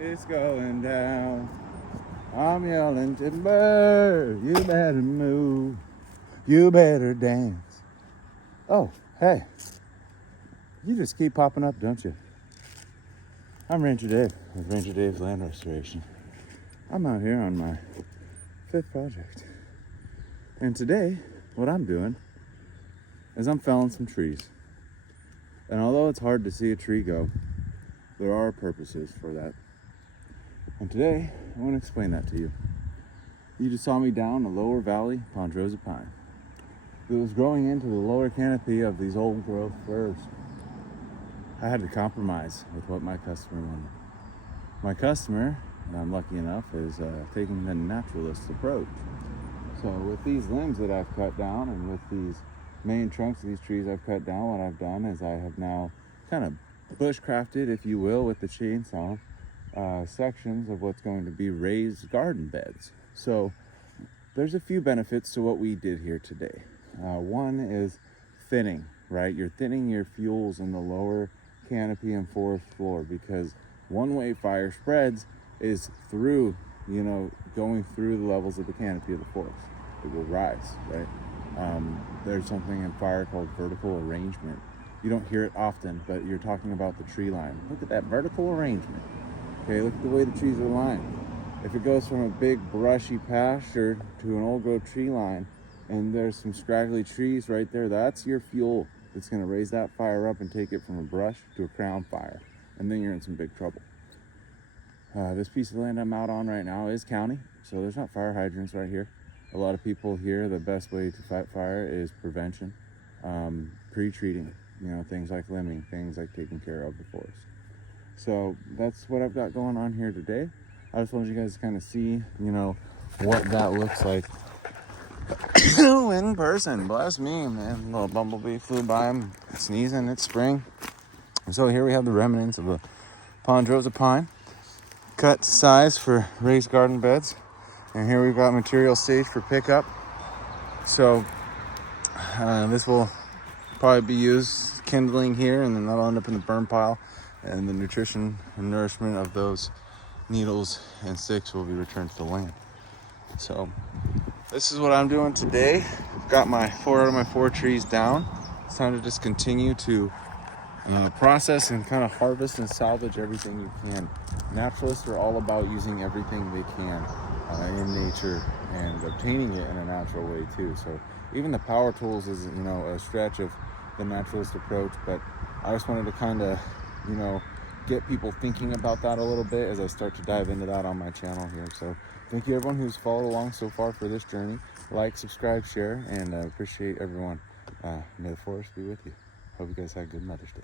It's going down. I'm yelling timber. You better move. You better dance. Oh, hey. You just keep popping up, don't you? I'm Ranger Dave with Ranger Dave's Land Restoration. I'm out here on my 5th project. And today, what I'm doing is I'm felling some trees. And although it's hard to see a tree go, there are purposes for that. And today, I want to explain that to you. You just saw me down a lower valley ponderosa pine. It was growing into the lower canopy of these old growth firs. I had to compromise with what my customer wanted. My customer, and I'm lucky enough, is taking the naturalist approach. So with these limbs that I've cut down and with these main trunks of these trees I've cut down, what I've done is I have now kind of bushcrafted, if you will, with the chainsaw, sections of what's going to be raised garden beds. So there's a few benefits to what we did here today. One is thinning, right? You're thinning your fuels in the lower canopy and forest floor, because one way fire spreads is through, going through the levels of the canopy of the forest. It will rise, right? There's something in fire called vertical arrangement. You don't hear it often, but you're talking about the tree line. Look at that vertical arrangement. Okay, look at the way the trees are lined. If it goes from a big brushy pasture to an old growth tree line, and there's some scraggly trees right there, that's your fuel that's going to raise that fire up and take it from a brush to a crown fire. And then you're in some big trouble. This piece of land I'm out on right now is county, so there's not fire hydrants right here. A lot of people here, the best way to fight fire is prevention, pre-treating, things like limbing, things like taking care of the forest. So that's what I've got going on here today. I just wanted you guys to kind of see, what that looks like in person. Bless me, man. Little bumblebee flew by. I'm sneezing. It's spring. So here we have the remnants of a ponderosa pine, cut to size for raised garden beds. And here we've got material staged for pickup. So this will probably be used kindling here, and then that'll end up in the burn pile. And the nutrition and nourishment of those needles and sticks will be returned to the land. So this is what I'm doing today. I've got my 4 out of my 4 trees down. It's time to just continue to process and kind of harvest and salvage everything you can. Naturalists are all about using everything they can in nature and obtaining it in a natural way too. So even the power tools is, a stretch of the naturalist approach, but I just wanted to kind of, get people thinking about that a little bit as I start to dive into that on my channel here. So thank you everyone who's followed along so far for this journey. Like, subscribe, share, and appreciate everyone. May the forest be with you. Hope you guys had a good Mother's Day.